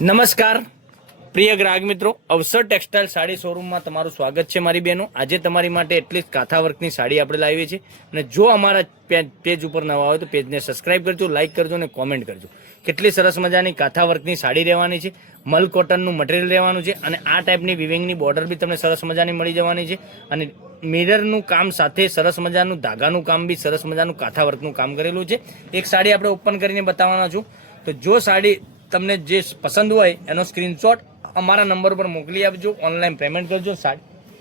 નમસ્કાર પ્રિય ગ્રાહક મિત્રો, અવસર ટેક્સટાઇલ સાડી શોરૂમમાં તમારું સ્વાગત છે મારી બહેનો। આજે તમારી માટે એટલી જ કાથા વર્કની સાડી આપણે લાવી છે અને જો અમારા પેજ ઉપર નવા હોય તો પેજને સબસ્ક્રાઇબ કરજો, લાઇક કરજો અને કોમેન્ટ કરજો। કેટલી સરસ મજાની કાથા વર્કની સાડી રહેવાની છે, મલ કોટનનું મટીરિયલ રહેવાનું છે અને આ ટાઈપની વિવિંગની બોર્ડર બી તમને સરસ મજાની મળી જવાની છે અને મિરરનું કામ સાથે સરસ મજાનું ધાગાનું કામ બી સરસ મજાનું કાથા વર્કનું કામ કરેલું છે। એક સાડી આપણે ઓપન કરીને બતાવવાના છું, તો જો સાડી તમને જે પસંદ હોય એનો સ્ક્રીનશોટ અમારા નંબર પર મોકલી આપજો, ઓનલાઈન પેમેન્ટ કરજો,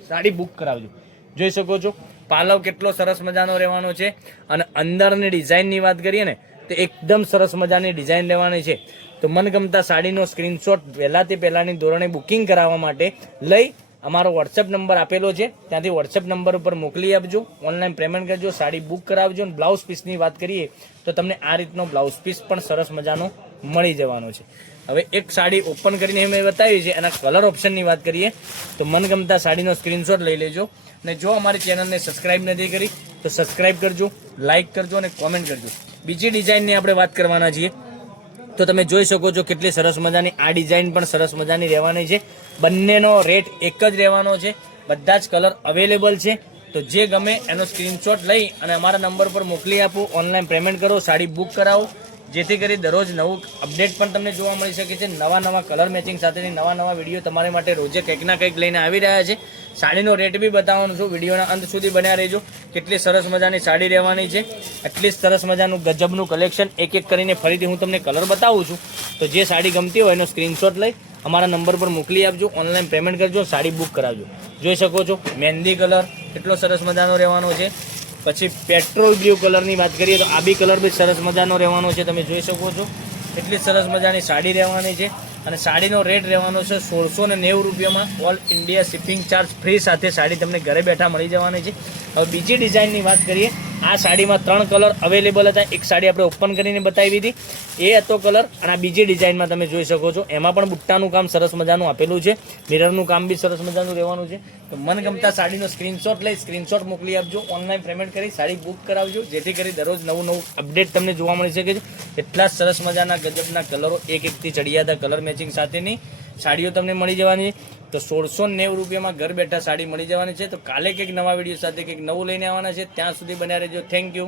સાડી બુક કરાવજો। જોઈ શકો છો પાલવ કેટલો સરસ મજાનો રહેવાનો છે અને અંદરની ડિઝાઇનની વાત કરીએ ને તો એકદમ સરસ મજાની ડિઝાઇન લેવાની છે। તો મનગમતા સાડીનો સ્ક્રીનશોટ પહેલાંથી પહેલાંની ધોરણે બુકિંગ કરાવવા માટે લઈ અમારો વોટ્સએપ નંબર આપેલો છે, ત્યાંથી વોટ્સએપ નંબર ઉપર મોકલી આપજો, ઓનલાઈન પેમેન્ટ કરજો, સાડી બુક કરાવજો। અને બ્લાઉઝ પીસની વાત કરીએ તો તમને આ રીતનો બ્લાઉઝ પીસ પણ સરસ મજાનો મળી જવાનો છે। હવે એક સાડી ઓપન કરીને મેં બતાવી છે, એના કલર ઓપ્શનની વાત કરીએ તો મનગમતા સાડીનો સ્ક્રીનશોટ લઈ લેજો અને જો અમારી ચેનલને સબસ્ક્રાઇબ નથી કરી તો સબસ્ક્રાઇબ કરજો, લાઇક કરજો અને કોમેન્ટ કરજો। બીજી ડિઝાઇનની આપણે વાત કરવાના છીએ તો તમે જોઈ શકો છો કેટલી સરસ મજાની આ ડિઝાઇન પણ સરસ મજાની રહેવાની છે। બંનેનો રેટ એક જ રહેવાનો છે, બધા જ કલર અવેલેબલ છે। તો જે ગમે એનો સ્ક્રીનશોટ લઈ અને અમારા નંબર પર મોકલી આપો, ઓનલાઈન પેમેન્ટ કરો, સાડી બુક કરાવો, જેથી કરી દરરોજ નવું અપડેટ પણ તમને જોવા મળી શકે છે। નવા કલર મેચિંગ સાથેની નવા વિડીયો તમારી માટે રોજે કંઈક ના કંઈક લઈને આવી રહ્યા છે। સાડીનો રેટ બી બતાવવાનું છું, વિડીયોના અંત સુધી બન્યા રહેજો। કેટલી સરસ મજાની સાડી રહેવાની છે, એટલી સરસ મજાનું ગજબનું કલેક્શન એક એક કરીને ફરીથી હું તમને કલર બતાવું છું। તો જે સાડી ગમતી હોય એનો સ્ક્રીનશોટ લઈ અમારા નંબર પર મોકલી આપજો, ઓનલાઈન પેમેન્ટ કરજો, સાડી બુક કરાવજો। જોઈ શકો છો મહેંદી કલર કેટલો સરસ મજાનો રહેવાનો છે। પછી પેટ્રોલ બ્લુ કલરની વાત કરીએ તો આ બી કલર બી સરસ મજાનો રહેવાનો છે, તમે જોઈ શકો છો એટલી સરસ મજાની સાડી રહેવાની છે અને સાડીનો રેટ રહેવાનો છે 1690 રૂપિયામાં। All India shipping charge free સાથે સાડી તમને ઘરે બેઠા મળી જવાની છે। હવે બીજી ડિઝાઇનની વાત કરીએ, આ સાડીમાં 3 કલર અવેલેબલ હતા, એક સાડી આપણે ઓપન કરીને બતાવી હતી એ હતો કલર અને આ બીજી ડિઝાઇનમાં તમે જોઈ શકો છો એમાં પણ બુટ્ટાનું કામ સરસ મજાનું આપેલું છે, મિરરનું કામ બી સરસ મજાનું રહેવાનું છે। તો મનગમતા સાડીનો સ્ક્રીનશોટ લઈ સ્ક્રીનશોટ મોકલી આપજો, ઓનલાઈન પેમેન્ટ કરી સાડી બુક કરાવજો, જેથી કરી દરરોજ નવું અપડેટ તમને જોવા મળી શકે છે। એટલા સરસ મજાના ગજબના કલરો એક એકથી ચડિયાતા કલર મેચિંગ સાથેની સાડીઓ તમને મળી જવાની। તો 1690 રૂપિયામાં ઘર બેઠા સાડી મળી જવાની છે। તો કાલે કંઈક નવા વિડીયો સાથે કંઈક નવું લઈને આવવાના છે, ત્યાં સુધી બન્યા રહેજો। Thank you.